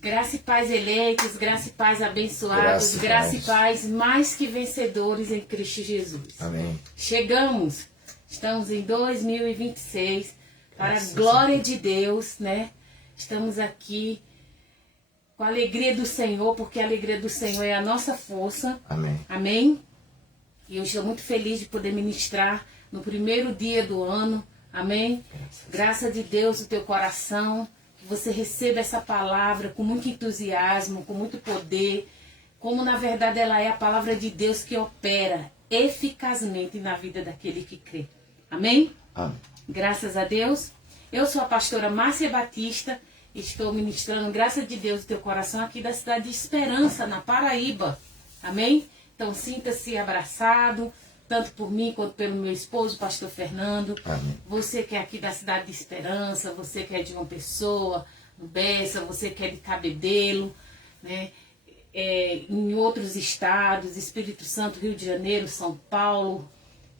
Graça e paz eleitos, graça e paz abençoados, graça e paz mais que vencedores em Cristo Jesus. Amém. Estamos em 2026, para a glória de Deus, né? Estamos aqui com a alegria do Senhor, porque a alegria do Senhor é a nossa força. Amém. Amém? E eu estou muito feliz de poder ministrar no primeiro dia do ano. Amém? Graça de Deus no teu coração. Que você receba essa palavra com muito entusiasmo, com muito poder, como na verdade ela é a palavra de Deus que opera eficazmente na vida daquele que crê. Amém? Amém. Graças a Deus. Eu sou a pastora Márcia Batista, estou ministrando graça de Deus no teu coração aqui da cidade de Esperança, na Paraíba. Amém? Então sinta-se abraçado, tanto por mim quanto pelo meu esposo, pastor Fernando. Amém. Você que é aqui da cidade de Esperança, você que é de João Pessoa, Bessa, você que é de Cabedelo, né? Em outros estados, Espírito Santo, Rio de Janeiro, São Paulo,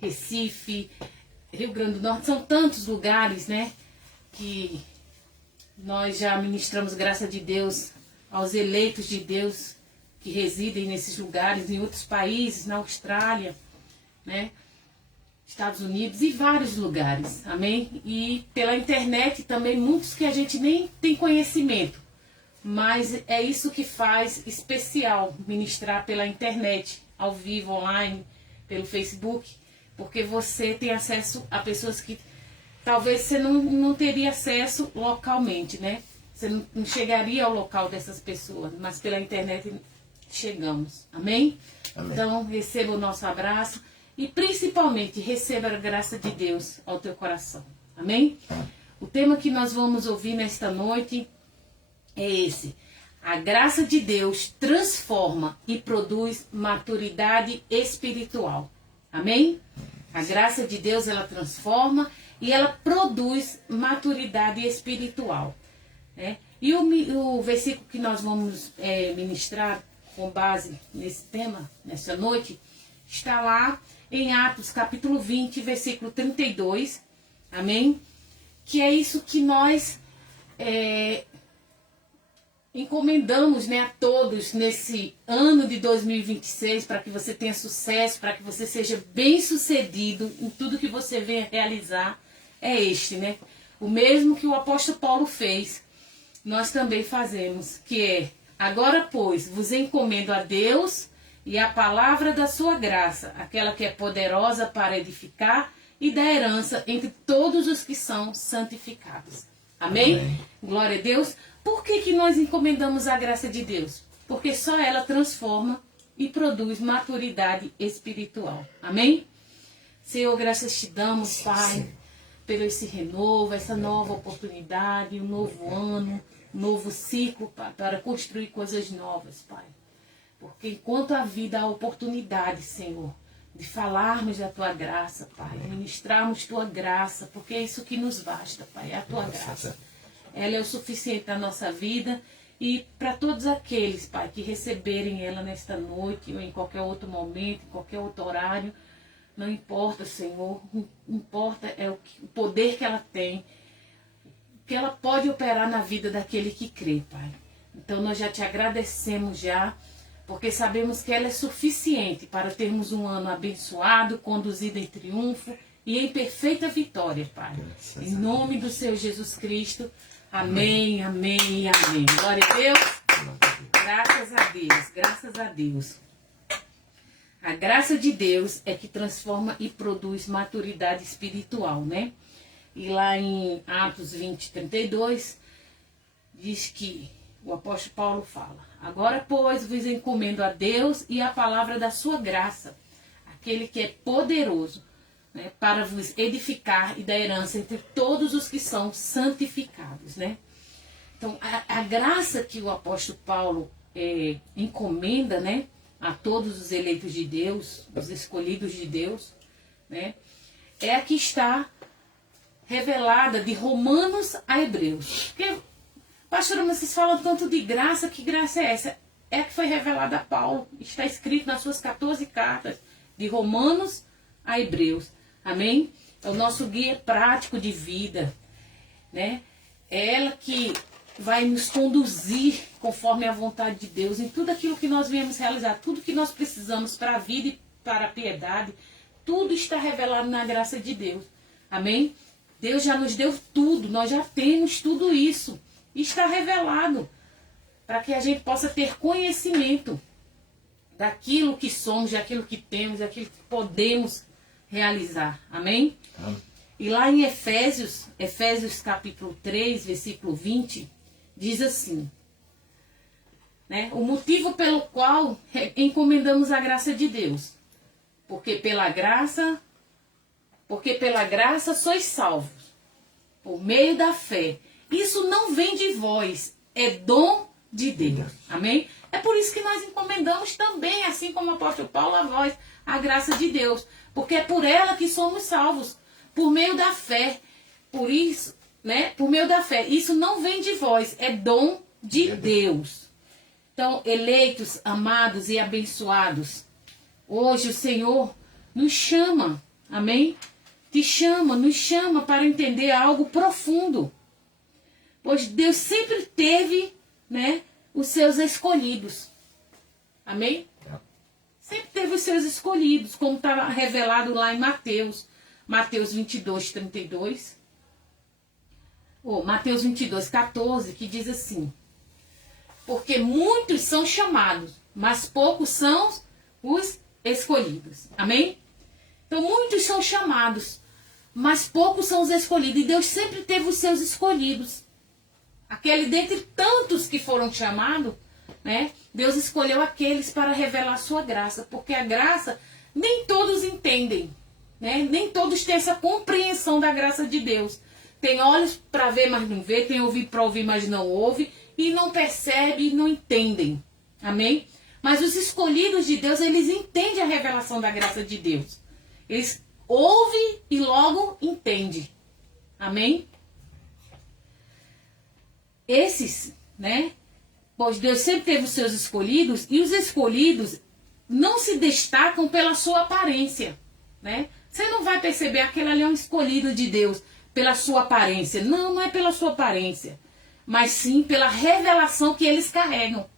Recife, Rio Grande do Norte, são tantos lugares, né? Que nós já ministramos graça de Deus aos eleitos de Deus que residem nesses lugares, em outros países, na Austrália, né? Estados Unidos e vários lugares, amém? E pela internet também, muitos que a gente nem tem conhecimento, mas é isso que faz especial ministrar pela internet, ao vivo, online, pelo Facebook, porque você tem acesso a pessoas que talvez você não teria acesso localmente, né? Você não chegaria ao local dessas pessoas, mas pela internet chegamos, amém? Amém. Então receba o nosso abraço. E principalmente, receba a graça de Deus ao teu coração. Amém? O tema que nós vamos ouvir nesta noite é esse. A graça de Deus transforma e produz maturidade espiritual. Amém? A graça de Deus, ela transforma e ela produz maturidade espiritual. Né? E o versículo que nós vamos ministrar com base nesse tema, nessa noite, está lá em Atos capítulo 20, versículo 32, amém? Que é isso que nós encomendamos, né, a todos nesse ano de 2026, para que você tenha sucesso, para que você seja bem sucedido em tudo que você venha realizar, é este, né? O mesmo que o apóstolo Paulo fez, nós também fazemos, que é: agora, pois, vos encomendo a Deus e a palavra da sua graça, aquela que é poderosa para edificar e dar herança entre todos os que são santificados. Amém? Amém. Glória a Deus. Por que nós encomendamos a graça de Deus? Porque só ela transforma e produz maturidade espiritual. Amém? Senhor, graças te damos, Pai, pelo esse renovo, essa nova oportunidade, um novo ano, um novo ciclo, Pai, para construir coisas novas, Pai. Porque enquanto a vida há oportunidade, Senhor, de falarmos da Tua graça, Pai, ministrarmos Tua graça, porque é isso que nos basta, Pai, é a Tua graça. Ela é o suficiente na nossa vida e para todos aqueles, Pai, que receberem ela nesta noite ou em qualquer outro momento, em qualquer outro horário, não importa, Senhor, importa é o poder que ela tem, que ela pode operar na vida daquele que crê, Pai. Então nós já te agradecemos já, porque sabemos que ela é suficiente para termos um ano abençoado, conduzido em triunfo e em perfeita vitória, Pai. Em nome do Senhor Jesus Cristo. Amém, amém e amém. Glória a Deus. Graças a Deus, graças a Deus. A graça de Deus é que transforma e produz maturidade espiritual, né? E lá em Atos 20, 32, diz que o apóstolo Paulo fala: agora, pois, vos encomendo a Deus e a palavra da sua graça, aquele que é poderoso, né, para vos edificar e dar herança entre todos os que são santificados, né? Então, a graça que o apóstolo Paulo encomenda, né, a todos os eleitos de Deus, os escolhidos de Deus, né, é a que está revelada de Romanos a Hebreus. Porque, pastora, vocês falam tanto de graça, que graça é essa? É a que foi revelada a Paulo, está escrito nas suas 14 cartas, de Romanos a Hebreus. Amém? É o nosso guia prático de vida, né? É ela que vai nos conduzir conforme a vontade de Deus em tudo aquilo que nós viemos realizar, tudo que nós precisamos para a vida e para a piedade, tudo está revelado na graça de Deus. Amém? Deus já nos deu tudo, nós já temos tudo isso. Está revelado para que a gente possa ter conhecimento daquilo que somos, daquilo que temos, daquilo que podemos realizar. Amém? Amém. E lá em Efésios capítulo 3, versículo 20, diz assim, né? O motivo pelo qual encomendamos a graça de Deus. Porque pela graça sois salvos, por meio da fé. Isso não vem de vós, é dom de Deus. Amém? É por isso que nós encomendamos também, assim como o apóstolo Paulo, a vós, a graça de Deus. Porque é por ela que somos salvos, por meio da fé. Por isso, né? Por meio da fé. Isso não vem de vós, é dom de Deus. Então, eleitos, amados e abençoados, hoje o Senhor nos chama, amém? Nos chama para entender algo profundo. Pois Deus sempre teve, né, os seus escolhidos. Amém? Sempre teve os seus escolhidos, como está revelado lá em Mateus 22, 32. Ou Mateus 22, 14, que diz assim: porque muitos são chamados, mas poucos são os escolhidos. Amém? Então muitos são chamados, mas poucos são os escolhidos. E Deus sempre teve os seus escolhidos. Aquele dentre tantos que foram chamados, né? Deus escolheu aqueles para revelar a sua graça. Porque a graça, nem todos entendem, né? Nem todos têm essa compreensão da graça de Deus. Tem olhos para ver, mas não vê. Tem ouvido para ouvir, mas não ouve. E não percebe e não entendem. Amém? Mas os escolhidos de Deus, eles entendem a revelação da graça de Deus. Eles ouvem e logo entendem. Amém? Esses, né? Pois Deus sempre teve os seus escolhidos, e os escolhidos não se destacam pela sua aparência, né? Você não vai perceber aquele ali é um escolhido de Deus pela sua aparência. Não, não é pela sua aparência, mas sim pela revelação que eles carregam.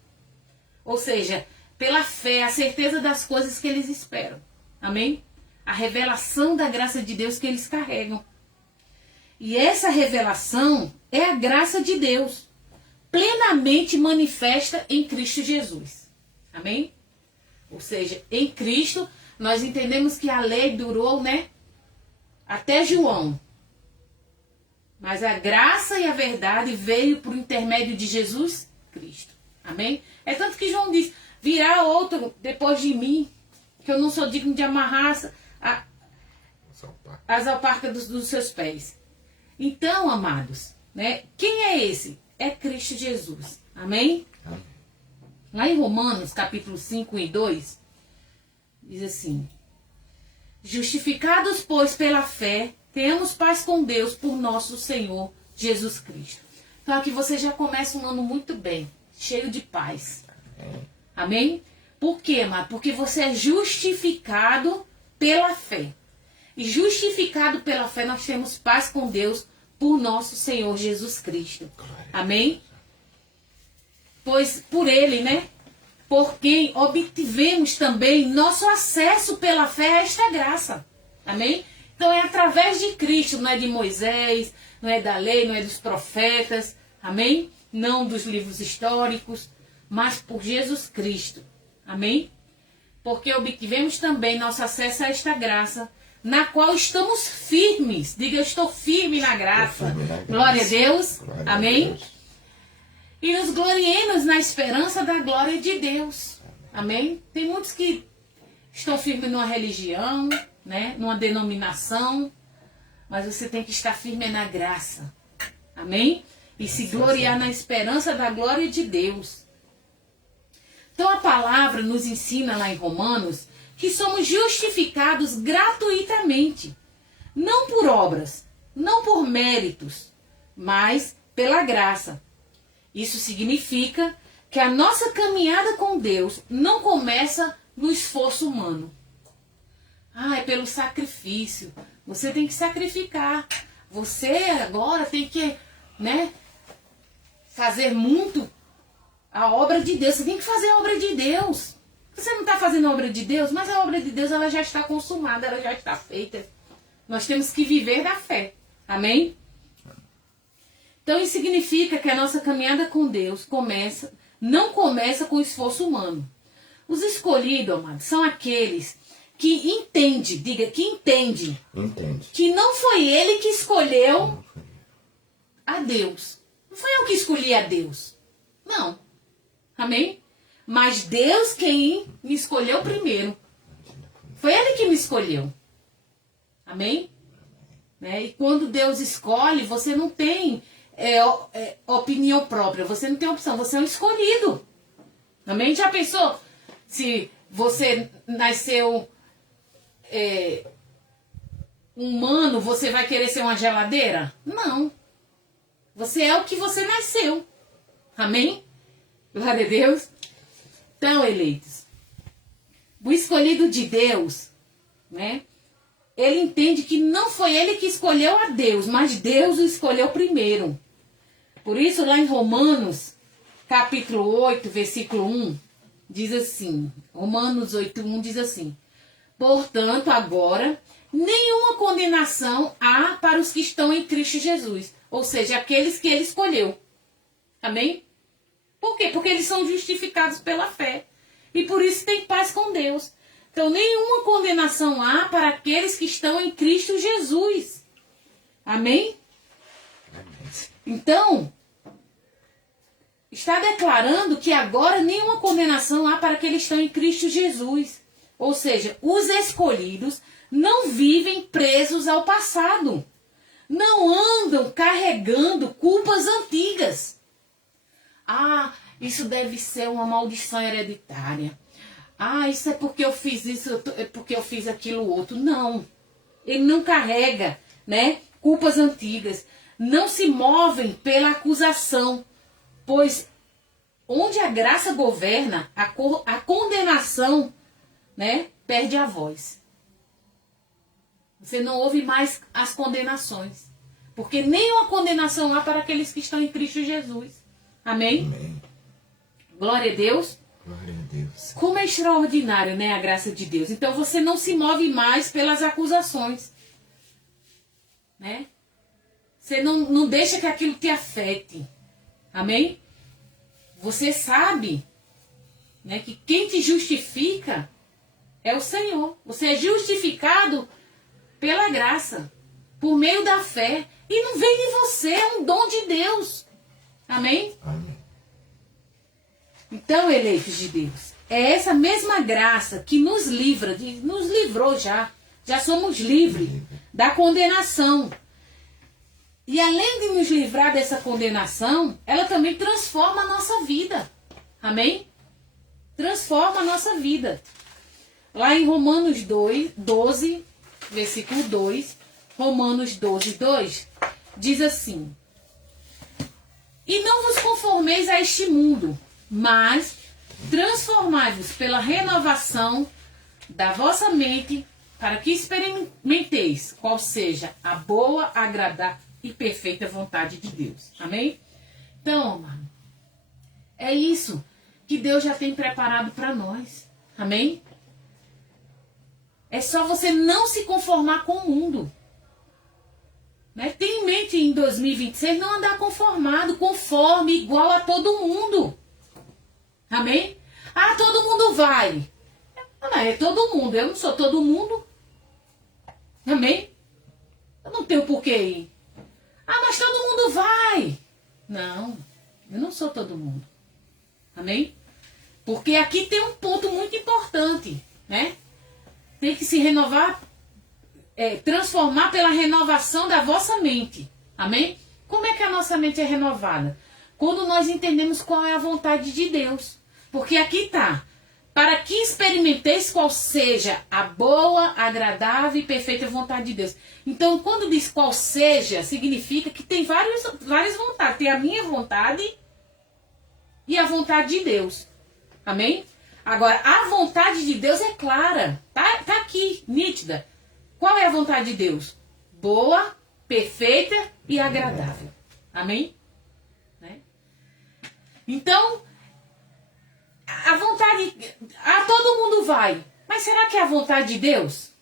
Ou seja, pela fé, a certeza das coisas que eles esperam. Amém? A revelação da graça de Deus que eles carregam. E essa revelação é a graça de Deus, plenamente manifesta em Cristo Jesus. Amém? Ou seja, em Cristo, nós entendemos que a lei durou, né? Até João. Mas a graça e a verdade veio por intermédio de Jesus Cristo. Amém? É tanto que João diz, virá outro depois de mim, que eu não sou digno de amarrar as alparcas dos seus pés. Então, amados, né? Quem é esse? É Cristo Jesus. Amém? Amém. Lá em Romanos, capítulo 5 e 2, diz assim: justificados, pois, pela fé, temos paz com Deus por nosso Senhor Jesus Cristo. Então aqui você já começa um ano muito bem, cheio de paz. Amém? Por quê, amado? Porque você é justificado pela fé. E justificado pela fé, nós temos paz com Deus por nosso Senhor Jesus Cristo. Amém? Pois por Ele, né? Por quem obtivemos também nosso acesso pela fé a esta graça. Amém? Então é através de Cristo, não é de Moisés, não é da lei, não é dos profetas. Amém? Não dos livros históricos, mas por Jesus Cristo. Amém? Porque obtivemos também nosso acesso a esta graça, na qual estamos firmes. Diga, eu estou firme na graça. Glória a Deus. Glória amém? A Deus. E nos gloriemos na esperança da glória de Deus. Amém? Tem muitos que estão firmes numa religião, né? Numa denominação. Mas você tem que estar firme na graça. Amém? E se gloriar na esperança da glória de Deus. Então a palavra nos ensina lá em Romanos que somos justificados gratuitamente, não por obras, não por méritos, mas pela graça. Isso significa que a nossa caminhada com Deus não começa no esforço humano. É pelo sacrifício. Você tem que sacrificar. Você agora tem que, né, fazer muito a obra de Deus. Você tem que fazer a obra de Deus. Você não está fazendo a obra de Deus, mas a obra de Deus ela já está consumada, ela já está feita. Nós temos que viver da fé. Amém? Então isso significa que a nossa caminhada com Deus não começa com esforço humano. Os escolhidos, amados, são aqueles que entendem, diga que entende, que não foi ele que escolheu a Deus. Não foi eu que escolhi a Deus. Não. Amém? Mas Deus quem me escolheu primeiro. Foi ele que me escolheu. Amém? Né? E quando Deus escolhe, você não tem opinião própria. Você não tem opção. Você é um escolhido. Amém? Já pensou se você nasceu humano, você vai querer ser uma geladeira? Não. Você é o que você nasceu. Amém? Glória a Deus. Então, eleitos, o escolhido de Deus, né? Ele entende que não foi ele que escolheu a Deus, mas Deus o escolheu primeiro. Por isso, lá em Romanos, capítulo 8, versículo 1, diz assim, Romanos 8, 1 diz assim, portanto, agora, nenhuma condenação há para os que estão em Cristo Jesus, ou seja, aqueles que ele escolheu. Amém? Por quê? Porque eles são justificados pela fé. E por isso tem paz com Deus. Então, nenhuma condenação há para aqueles que estão em Cristo Jesus. Amém? Então, está declarando que agora nenhuma condenação há para aqueles que estão em Cristo Jesus. Ou seja, os escolhidos não vivem presos ao passado. Não andam carregando culpas antigas. Ah, isso deve ser uma maldição hereditária. Ah, isso é porque eu fiz isso, é porque eu fiz aquilo outro. Não. Ele não carrega, né, culpas antigas. Não se movem pela acusação. Pois onde a graça governa, a condenação, né, perde a voz. Você não ouve mais as condenações. Porque nenhuma condenação há para aqueles que estão em Cristo Jesus. Amém? Amém. Glória a Deus. Glória a Deus. Como é extraordinário, né, a graça de Deus. Então você não se move mais pelas acusações. Né? Você não deixa que aquilo te afete. Amém? Você sabe, né, que quem te justifica é o Senhor. Você é justificado pela graça, por meio da fé. E não vem de você, é um dom de Deus. Amém? Amém. Então, eleitos de Deus, é essa mesma graça que nos livra, nos livrou já. Já somos livres da condenação. E além de nos livrar dessa condenação, ela também transforma a nossa vida. Amém? Transforma a nossa vida. Lá em Romanos 12, versículo 2, Romanos 12, 2, diz assim: e não vos conformeis a este mundo, mas transformai-vos pela renovação da vossa mente, para que experimenteis qual seja a boa, agradável e perfeita vontade de Deus. Amém? Então, mano, é isso que Deus já tem preparado para nós. Amém? É só você não se conformar com o mundo. Né? Tem em mente em 2026 não andar conformado, conforme, igual a todo mundo. Amém? Ah, todo mundo vai. Não, é todo mundo. Eu não sou todo mundo. Amém? Eu não tenho porquê ir. Ah, mas todo mundo vai. Não, eu não sou todo mundo. Amém? Porque aqui tem um ponto muito importante, né? Tem que se renovar, transformar pela renovação da vossa mente. Amém? Como é que a nossa mente é renovada? Quando nós entendemos qual é a vontade de Deus. Porque aqui está. Para que experimenteis qual seja a boa, agradável e perfeita vontade de Deus. Então, quando diz qual seja, significa que tem várias vontades. Tem a minha vontade e a vontade de Deus. Amém? Agora, a vontade de Deus é clara. Tá aqui, nítida. Qual é a vontade de Deus? Boa, perfeita e agradável. Amém? Né? Então, a vontade... todo mundo vai. Mas será que é a vontade de Deus?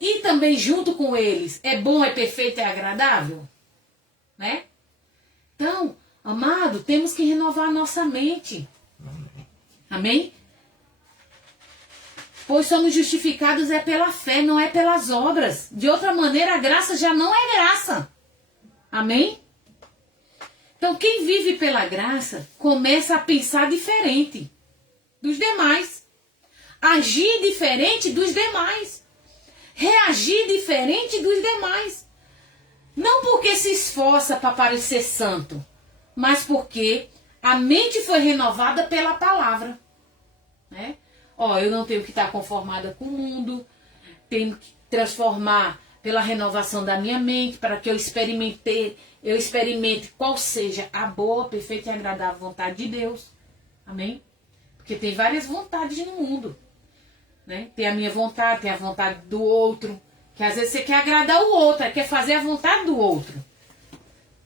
E também junto com eles, é bom, é perfeito, é agradável? Né? Então, amado, temos que renovar nossa mente. Amém? Pois somos justificados é pela fé, não é pelas obras. De outra maneira, a graça já não é graça. Amém? Então, quem vive pela graça começa a pensar diferente dos demais. Agir diferente dos demais. Reagir diferente dos demais. Não porque se esforça para parecer santo, mas porque a mente foi renovada pela palavra. Né? Eu não tenho que estar conformada com o mundo, tenho que transformar pela renovação da minha mente, para que eu experimente qual seja a boa, perfeita e agradável vontade de Deus. Amém? Porque tem várias vontades no mundo. Né? Tem a minha vontade, tem a vontade do outro, que às vezes você quer agradar o outro, quer fazer a vontade do outro.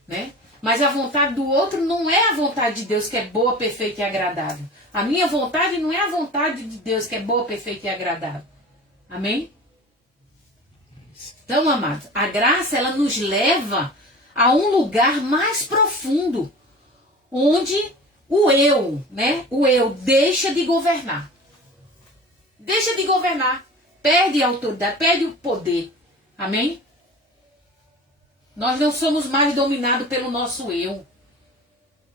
Né? Mas a vontade do outro não é a vontade de Deus, que é boa, perfeita e agradável. A minha vontade não é a vontade de Deus, que é boa, perfeita e agradável. Amém? Então, amados, a graça, ela nos leva a um lugar mais profundo, onde o eu, né? O eu deixa de governar. Deixa de governar. Perde a autoridade, perde o poder. Amém? Nós não somos mais dominados pelo nosso eu.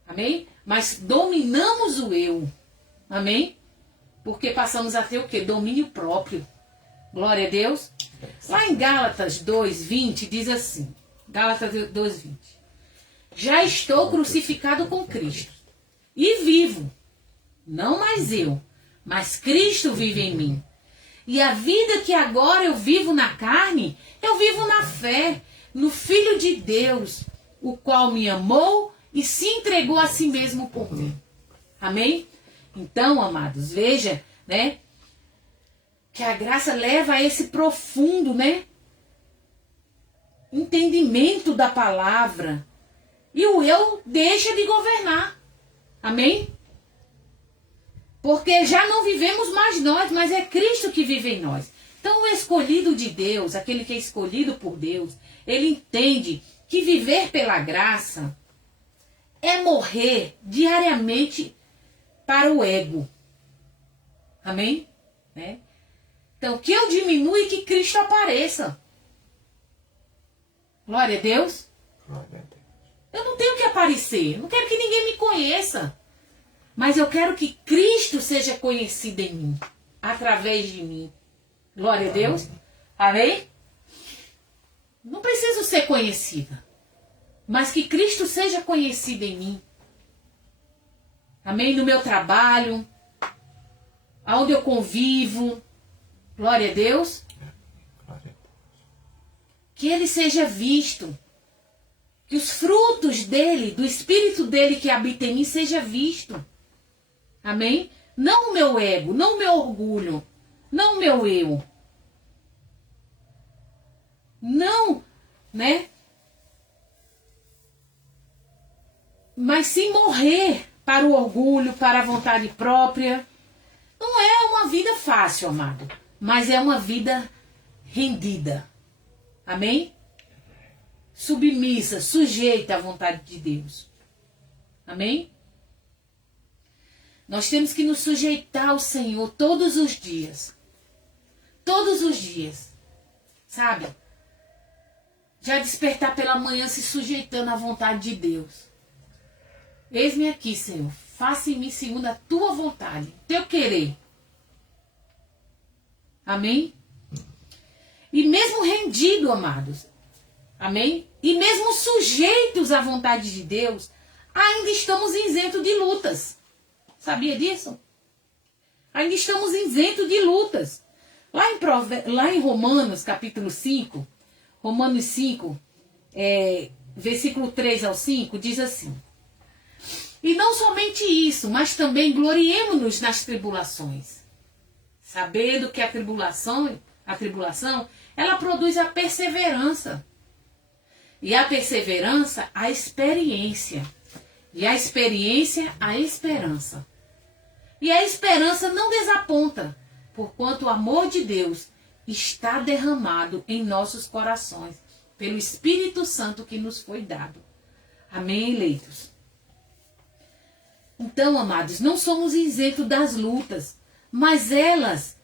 Amém? Mas dominamos o eu. Amém? Porque passamos a ter o quê? Domínio próprio. Glória a Deus. Lá em Gálatas 2:20 diz assim. Gálatas 2:20. Já estou crucificado com Cristo. E vivo. Não mais eu, mas Cristo vive em mim. E a vida que agora eu vivo na carne, eu vivo na fé, no Filho de Deus, o qual me amou e se entregou a si mesmo por mim. Amém? Então, amados, veja, né, que a graça leva a esse profundo, né, entendimento da palavra. E o eu deixa de governar. Amém? Porque já não vivemos mais nós, mas é Cristo que vive em nós. Então o escolhido de Deus, aquele que é escolhido por Deus, ele entende que viver pela graça é morrer diariamente para o ego. Amém? Né? Então que eu diminua e que Cristo apareça. Glória a Deus. Glória a Deus. Eu não tenho que aparecer, eu não quero que ninguém me conheça. Mas eu quero que Cristo seja conhecido em mim, através de mim. Glória a Deus. Amém? Não preciso ser conhecida, mas que Cristo seja conhecido em mim. Amém? No meu trabalho, aonde eu convivo. Glória a Deus. Que ele seja visto. Que os frutos dele, do Espírito dele que habita em mim, seja visto. Amém? Não o meu ego, não o meu orgulho, não o meu eu. Não, né? Mas sim morrer para o orgulho, para a vontade própria. Não é uma vida fácil, amado, mas é uma vida rendida. Amém? Submissa, sujeita à vontade de Deus. Amém? Nós temos que nos sujeitar ao Senhor todos os dias. Todos os dias. Sabe? Já despertar pela manhã se sujeitando à vontade de Deus. Eis-me aqui, Senhor. Faça em mim segundo a tua vontade, teu querer. Amém? E mesmo rendido, amados. Amém? E mesmo sujeitos à vontade de Deus, ainda estamos isentos de lutas. Sabia disso? Ainda estamos isentos de lutas. Lá em Romanos, capítulo 5, Romanos 5, versículo 3 ao 5, diz assim. E não somente isso, mas também gloriemo-nos nas tribulações. Sabendo que a tribulação, ela produz a perseverança. E a perseverança, a experiência. E a experiência, a esperança. E a esperança não desaponta, porquanto o amor de Deus está derramado em nossos corações, pelo Espírito Santo que nos foi dado. Amém, eleitos? Então, amados, não somos isentos das lutas, mas elas,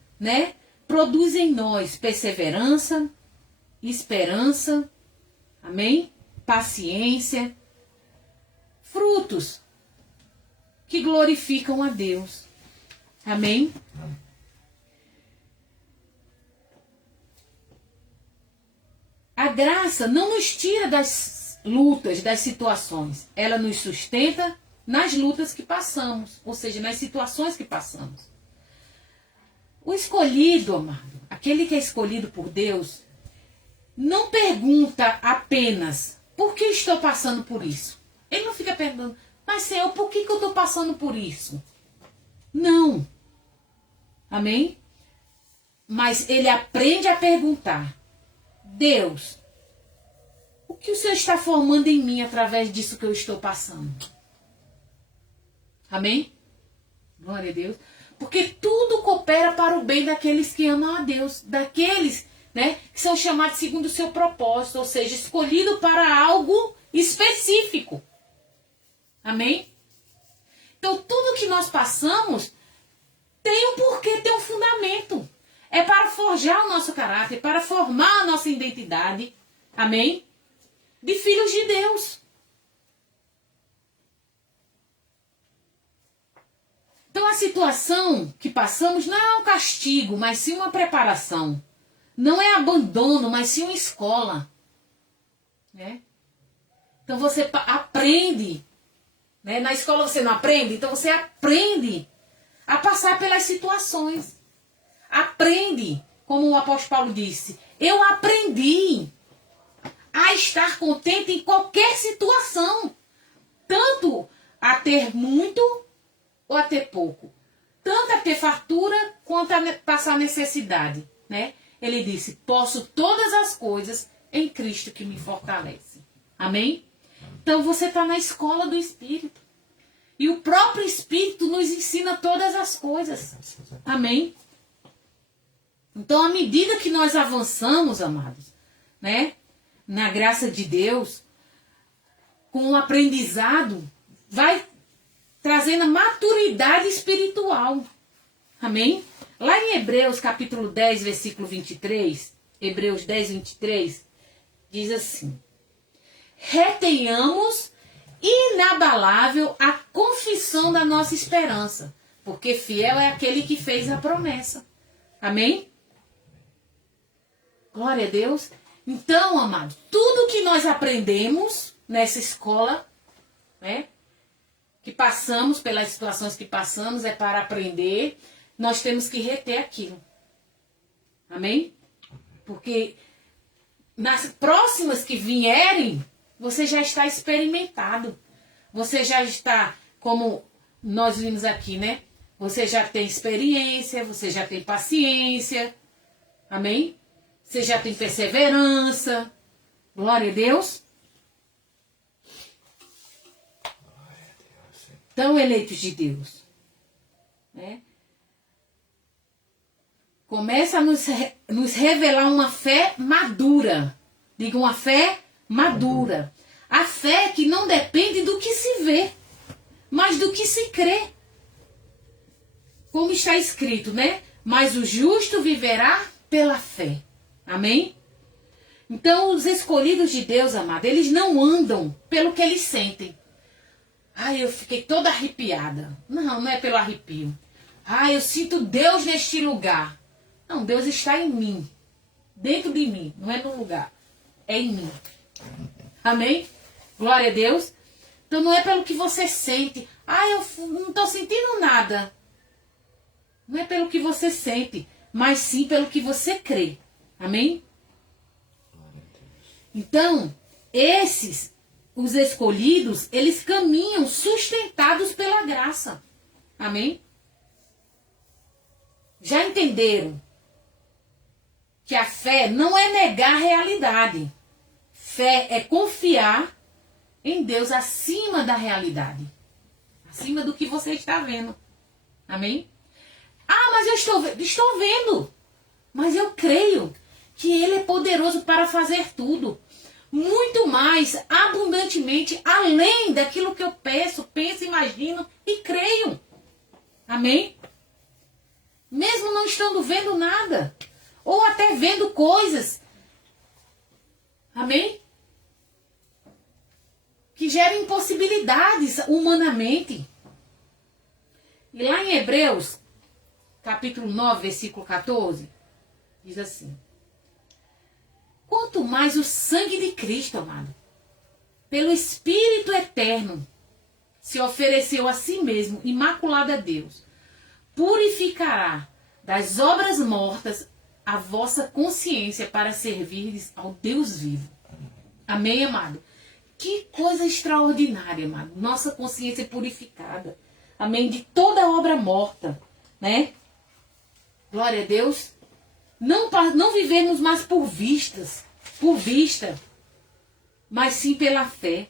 produzem em nós perseverança, esperança, amém? Paciência, frutos que glorificam a Deus. Amém? A graça não nos tira das lutas, das situações. Ela nos sustenta nas lutas que passamos, ou seja, nas situações que passamos. O escolhido, amado, aquele que é escolhido por Deus, não pergunta apenas por que estou passando por isso. Ele não fica perguntando, mas Senhor, por que eu estou passando por isso? Não. Amém? Mas ele aprende a perguntar, Deus, o que o Senhor está formando em mim através disso que eu estou passando? Amém? Glória a Deus. Porque tudo coopera para o bem daqueles que amam a Deus. Daqueles, que são chamados segundo o seu propósito. Ou seja, escolhido para algo específico. Amém? Então, tudo que nós passamos tem um porquê, tem um fundamento. É para forjar o nosso caráter, para formar a nossa identidade. Amém? De filhos de Deus. Então a situação que passamos não é um castigo, mas sim uma preparação. Não é abandono, mas sim uma escola. Então você aprende. Na escola você não aprende, então você aprende a passar pelas situações. Aprende, como o apóstolo Paulo disse, eu aprendi a estar contente em qualquer situação. Tanto a ter muito ou a ter pouco. Tanto a ter fartura quanto a passar necessidade. Ele disse, posso todas as coisas em Cristo que me fortalece. Amém? Então você está na escola do Espírito. E o próprio Espírito nos ensina todas as coisas. Amém? Então, à medida que nós avançamos, amados, na graça de Deus, com o aprendizado, vai trazendo a maturidade espiritual. Amém? Lá em Hebreus capítulo 10, versículo 23, Hebreus 10, 23, diz assim, retenhamos inabalável a confissão da nossa esperança, porque fiel é aquele que fez a promessa. Amém? Glória a Deus. Então, amado, tudo que nós aprendemos nessa escola, que passamos, pelas situações que passamos, é para aprender, nós temos que reter aquilo. Amém? Porque nas próximas que vierem, você já está experimentado. Você já está, como nós vimos aqui, Você já tem experiência, você já tem paciência. Amém? Você já tem perseverança. Glória a Deus. Então, eleitos de Deus, começa a nos revelar uma fé madura. Diga, uma fé madura. A fé que não depende do que se vê, mas do que se crê. Como está escrito, Mas o justo viverá pela fé. Amém? Então, os escolhidos de Deus, amado, eles não andam pelo que eles sentem. Ai, eu fiquei toda arrepiada. Não, não é pelo arrepio. Ai, eu sinto Deus neste lugar. Não, Deus está em mim. Dentro de mim. Não é no lugar. É em mim. Amém? Glória a Deus. Então não é pelo que você sente. Ai, eu não estou sentindo nada. Não é pelo que você sente, mas sim pelo que você crê. Amém? Então, os escolhidos, eles caminham sustentados pela graça. Amém? Já entenderam que a fé não é negar a realidade. Fé é confiar em Deus acima da realidade. Acima do que você está vendo. Amém? Ah, mas eu estou vendo. Mas eu creio que Ele é poderoso para fazer tudo. Muito mais, abundantemente, além daquilo que eu penso, imagino e creio. Amém? Mesmo não estando vendo nada. Ou até vendo coisas. Amém? Que geram impossibilidades humanamente. E lá em Hebreus, capítulo 9, versículo 14, diz assim: quanto mais o sangue de Cristo, amado, pelo Espírito eterno, se ofereceu a si mesmo, imaculado a Deus, purificará das obras mortas a vossa consciência para servirdes ao Deus vivo. Amém, amado? Que coisa extraordinária, amado. Nossa consciência é purificada. Amém? De toda obra morta, né? Glória a Deus. Não vivemos mais por vista, mas sim pela fé,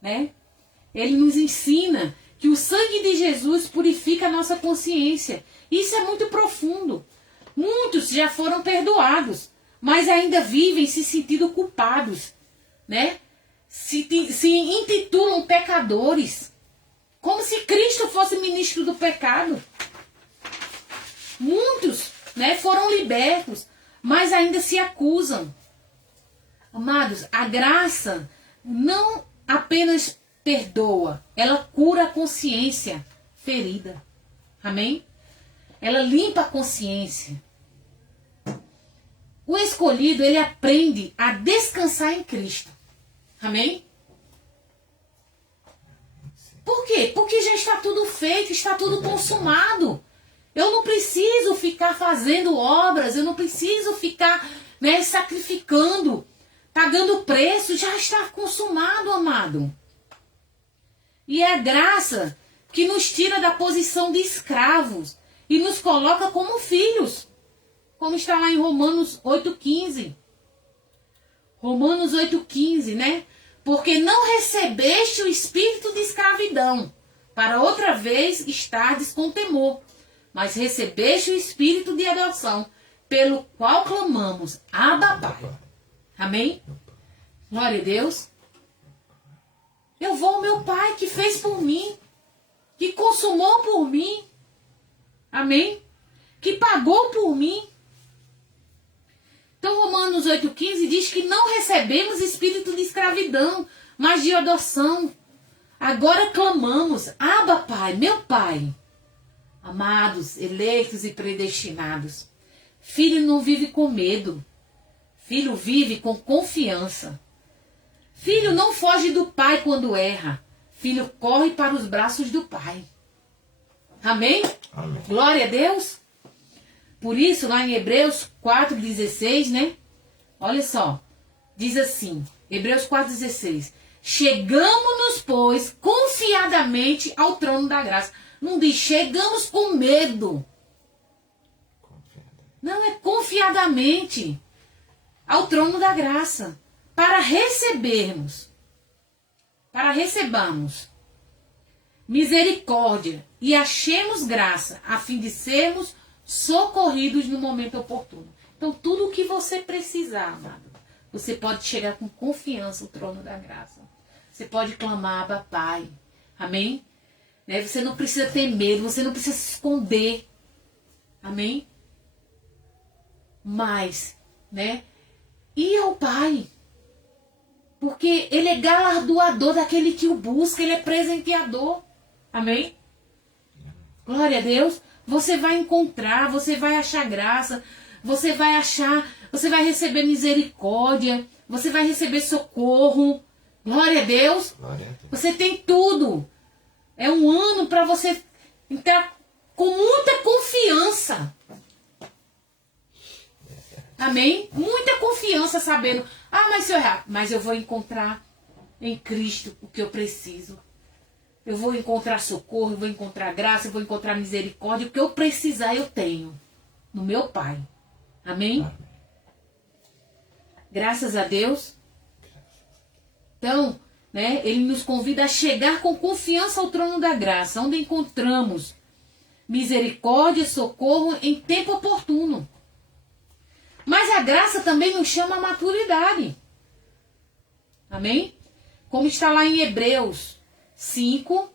né? Ele nos ensina que o sangue de Jesus purifica a nossa consciência. Isso é muito profundo. Muitos já foram perdoados, mas ainda vivem se sentindo culpados, né? Se intitulam pecadores, como se Cristo fosse ministro do pecado. Muitos, né, foram libertos, mas ainda se acusam. Amados, a graça não apenas perdoa, ela cura a consciência ferida. Amém? Ela limpa a consciência. O escolhido, ele aprende a descansar em Cristo. Amém? Por quê? Porque já está tudo feito, está tudo consumado. Eu não preciso ficar fazendo obras, eu não preciso ficar, né, sacrificando, pagando preço, já está consumado, amado. E é a graça que nos tira da posição de escravos e nos coloca como filhos. Como está lá em Romanos 8,15. Romanos 8,15, né? Porque não recebeste o espírito de escravidão, para outra vez estardes com temor, mas recebeste o espírito de adoção, pelo qual clamamos, Abba, Pai. Amém? Glória a Deus. Eu vou ao meu Pai que fez por mim, que consumou por mim. Amém? Que pagou por mim. Então Romanos 8,15 diz que não recebemos espírito de escravidão, mas de adoção. Agora clamamos, Abba, Pai, meu Pai. Amados, eleitos e predestinados. Filho não vive com medo. Filho vive com confiança. Filho não foge do pai quando erra. Filho corre para os braços do pai. Amém? Amém. Glória a Deus. Por isso, lá em Hebreus 4,16, né? Olha só. Diz assim, Hebreus 4,16. Chegamos-nos, pois, confiadamente ao trono da graça. Não diz, chegamos com medo. Não, é confiadamente ao trono da graça. Para recebermos misericórdia e achemos graça, a fim de sermos socorridos no momento oportuno. Então, tudo o que você precisar, amado, você pode chegar com confiança ao trono da graça. Você pode clamar, Abba, Pai. Amém? Né? Você não precisa ter medo, você não precisa se esconder. Amém? Mas, né? Ir ao Pai. Porque Ele é galardoador daquele que o busca, Ele é presenteador. Amém? Glória a Deus. Você vai encontrar, você vai achar graça, você vai receber misericórdia, você vai receber socorro. Glória a Deus. Glória a Deus. Você tem tudo. É um ano para você entrar com muita confiança. Amém? Muita confiança, sabendo, mas se eu errar, mas eu vou encontrar em Cristo o que eu preciso. Eu vou encontrar socorro, eu vou encontrar graça, eu vou encontrar misericórdia. O que eu precisar, eu tenho no meu Pai. Amém? Amém. Graças a Deus. Então, né? Ele nos convida a chegar com confiança ao trono da graça, onde encontramos misericórdia, socorro em tempo oportuno. Mas a graça também nos chama a maturidade. Amém? Como está lá em Hebreus 5,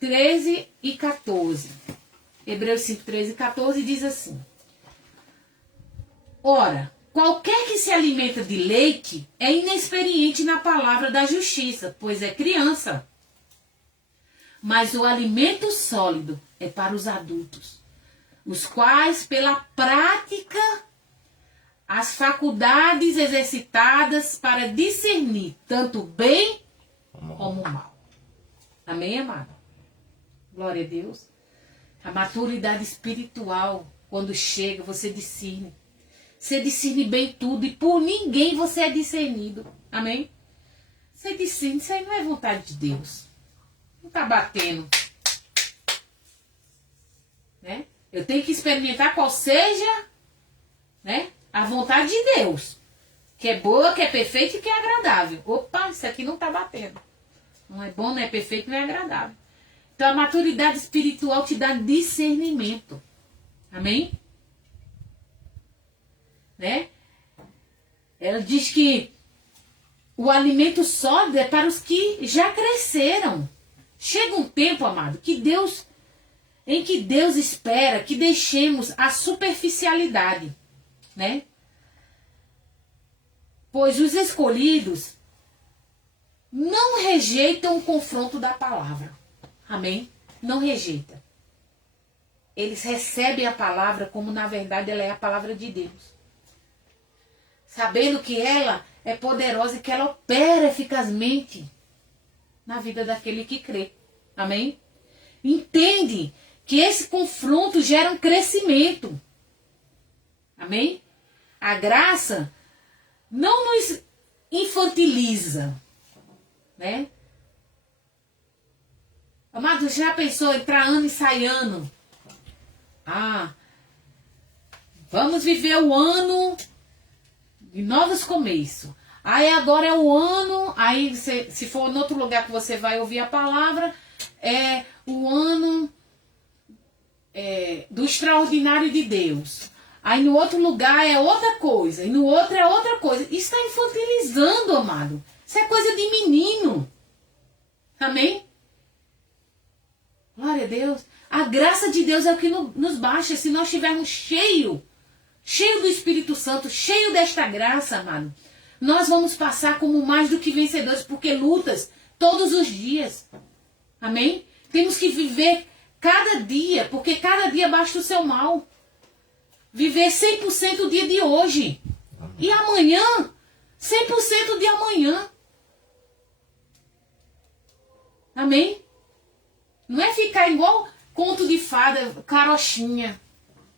13 e 14. Hebreus 5, 13 e 14 diz assim: ora, qualquer que se alimenta de leite é inexperiente na palavra da justiça, pois é criança. Mas o alimento sólido é para os adultos, os quais, pela prática, as faculdades exercitadas para discernir tanto o bem como o mal. Amém, amado? Glória a Deus. A maturidade espiritual, quando chega, você discerne. Você discerne bem tudo e por ninguém você é discernido. Amém? Você discerne, isso aí não é vontade de Deus. Não está batendo. Né? Eu tenho que experimentar qual seja, né, a vontade de Deus. Que é boa, que é perfeita e que é agradável. Opa, isso aqui não está batendo. Não é bom, não é perfeito, não é agradável. Então a maturidade espiritual te dá discernimento. Amém? Né? Ela diz que o alimento sólido é para os que já cresceram. Chega um tempo, amado, em que Deus espera que deixemos a superficialidade, né? Pois os escolhidos não rejeitam o confronto da palavra. Amém? Não rejeita. Eles recebem a palavra como na verdade ela é a palavra de Deus. Sabendo que ela é poderosa e que ela opera eficazmente na vida daquele que crê. Amém? Entende que esse confronto gera um crescimento. Amém? A graça não nos infantiliza, né? Amado, já pensou entrar ano e sair ano? Vamos viver o ano de novos começos. Aí agora é o ano, aí se for em outro lugar que você vai ouvir a palavra, é o ano do extraordinário de Deus. Aí no outro lugar é outra coisa, e no outro é outra coisa. Isso está infantilizando, amado. Isso é coisa de menino. Amém? Glória a Deus. A graça de Deus é o que nos baixa. Se nós estivermos cheio do Espírito Santo, cheio desta graça, amado, nós vamos passar como mais do que vencedores, porque lutas todos os dias. Amém? Temos que viver cada dia, porque cada dia basta o seu mal. Viver 100% o dia de hoje. E amanhã, 100% de amanhã. Amém? Não é ficar igual conto de fada, carochinha.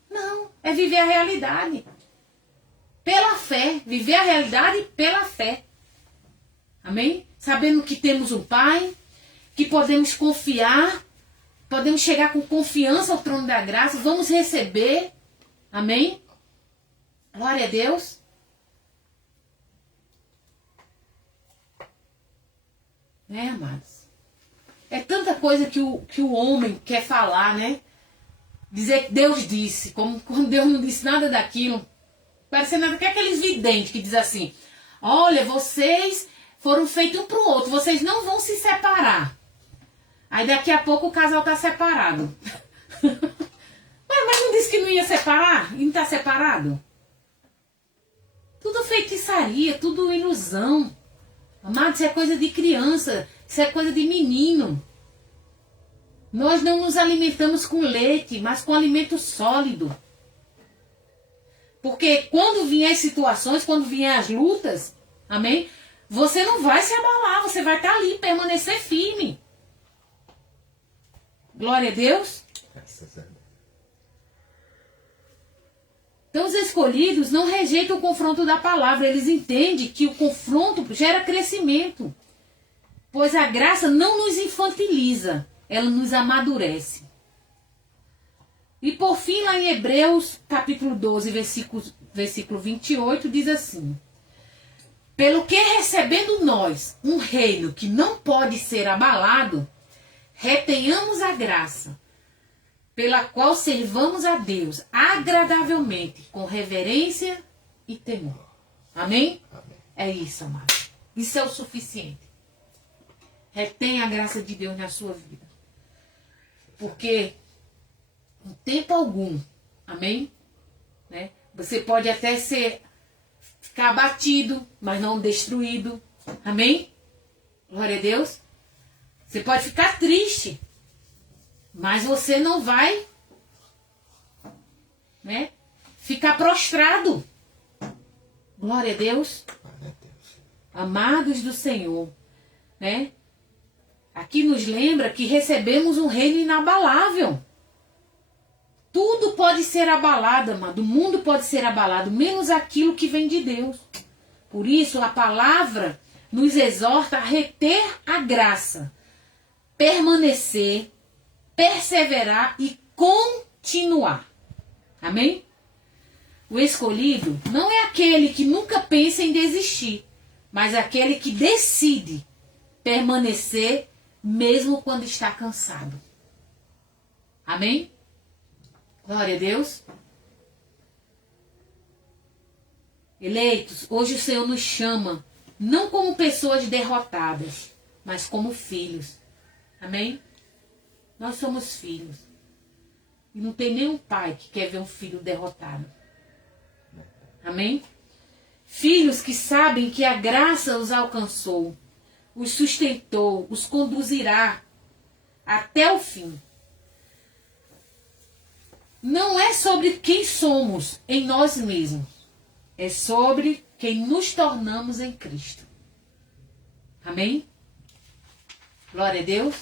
Não, é viver a realidade. Pela fé. Viver a realidade pela fé. Amém? Sabendo que temos um Pai, que podemos confiar, podemos chegar com confiança ao trono da graça, vamos receber. Amém? Glória a Deus. Né, amados? É tanta coisa que o homem quer falar, né? Dizer que Deus disse, como quando Deus não disse nada daquilo. Parecendo até aqueles videntes que dizem assim: olha, vocês foram feitos um para o outro, vocês não vão se separar. Aí daqui a pouco o casal está separado. Mas não disse que não ia separar? E não está separado? Tudo feitiçaria, tudo ilusão. Amado, isso é coisa de criança, isso é coisa de menino. Nós não nos alimentamos com leite, mas com alimento sólido. Porque quando vier as situações, quando vier as lutas, amém? Você não vai se abalar, você vai estar ali, permanecer firme. Glória a Deus. Então os escolhidos não rejeitam o confronto da palavra, eles entendem que o confronto gera crescimento. Pois a graça não nos infantiliza, ela nos amadurece. E por fim, lá em Hebreus, capítulo 12, versículo 28, diz assim: Pelo que, recebendo nós um reino que não pode ser abalado, retenhamos a graça, pela qual servamos a Deus agradavelmente, com reverência e temor. Amém? Amém. É isso, amado. Isso é o suficiente. Retenha a graça de Deus na sua vida. Porque, em tempo algum, amém? Né? Você pode até ficar abatido, mas não destruído. Amém? Glória a Deus. Você pode ficar triste, mas você não vai, né, ficar prostrado. Glória a Deus. Glória a Deus. Amados do Senhor, né? Aqui nos lembra que recebemos um reino inabalável. Tudo pode ser abalado, amado. O mundo pode ser abalado, menos aquilo que vem de Deus. Por isso, a palavra nos exorta a reter a graça, permanecer, perseverar e continuar. Amém? O escolhido não é aquele que nunca pensa em desistir, mas aquele que decide permanecer mesmo quando está cansado. Amém? Glória a Deus. Eleitos, hoje o Senhor nos chama não como pessoas derrotadas, mas como filhos. Amém? Nós somos filhos. E não tem nenhum pai que quer ver um filho derrotado. Amém? Filhos que sabem que a graça os alcançou, os sustentou, os conduzirá até o fim. Não é sobre quem somos em nós mesmos, é sobre quem nos tornamos em Cristo. Amém? Glória a Deus.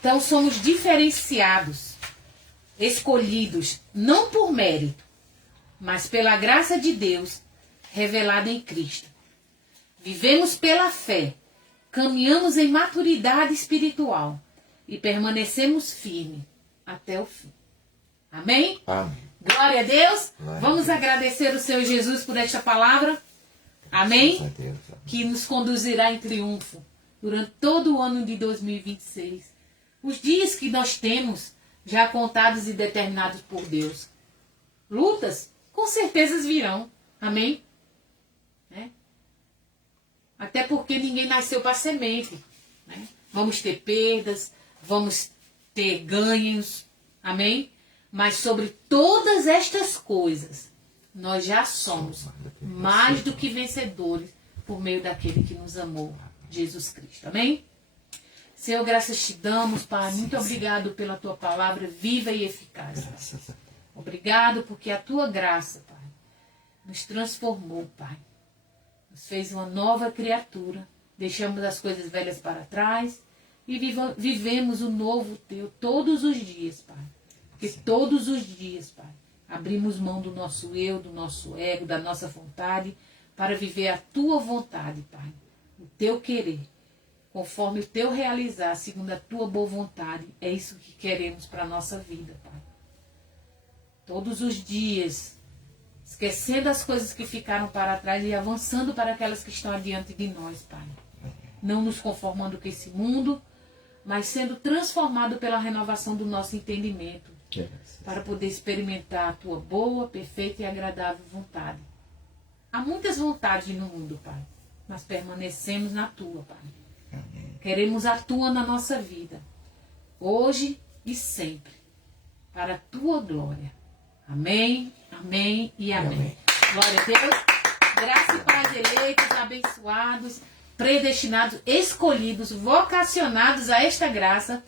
Então somos diferenciados, escolhidos, não por mérito, mas pela graça de Deus revelada em Cristo. Vivemos pela fé, caminhamos em maturidade espiritual e permanecemos firmes até o fim. Amém? Amém. Glória a Deus. Glória Vamos a Deus. agradecer o Senhor Jesus por esta palavra. Amém? Graças a Deus. Amém. Que nos conduzirá em triunfo durante todo o ano de 2026. Os dias que nós temos já contados e determinados por Deus. Lutas, com certeza virão. Amém? Né? Até porque ninguém nasceu para semente. Né? Vamos ter perdas, vamos ter ganhos. Amém? Mas sobre todas estas coisas, nós já somos mais do que vencedores por meio daquele que nos amou, Jesus Cristo. Amém? Senhor, graças te damos, Pai. Muito obrigado pela tua palavra viva e eficaz. Graças a Deus. Obrigado porque a tua graça, Pai, nos transformou, Pai. Nos fez uma nova criatura. Deixamos as coisas velhas para trás e vivemos o novo teu todos os dias, Pai. Porque todos os dias, Pai, abrimos mão do nosso eu, do nosso ego, da nossa vontade, para viver a tua vontade, Pai. O teu querer, conforme o teu realizar, segundo a tua boa vontade. É isso que queremos para a nossa vida, Pai. Todos os dias, esquecendo as coisas que ficaram para trás e avançando para aquelas que estão adiante de nós, Pai. Não nos conformando com esse mundo, mas sendo transformado pela renovação do nosso entendimento, para poder experimentar a tua boa, perfeita e agradável vontade. Há muitas vontades no mundo, Pai, mas permanecemos na tua, Pai. Amém. Queremos a tua na nossa vida, hoje e sempre, para a tua glória. Amém, amém e amém. Amém. Glória a Deus. Graça e paz, eleitos, abençoados, predestinados, escolhidos, vocacionados a esta graça.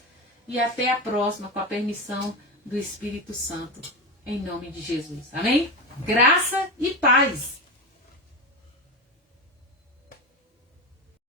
E até a próxima, com a permissão do Espírito Santo. Em nome de Jesus. Amém? Graça e paz.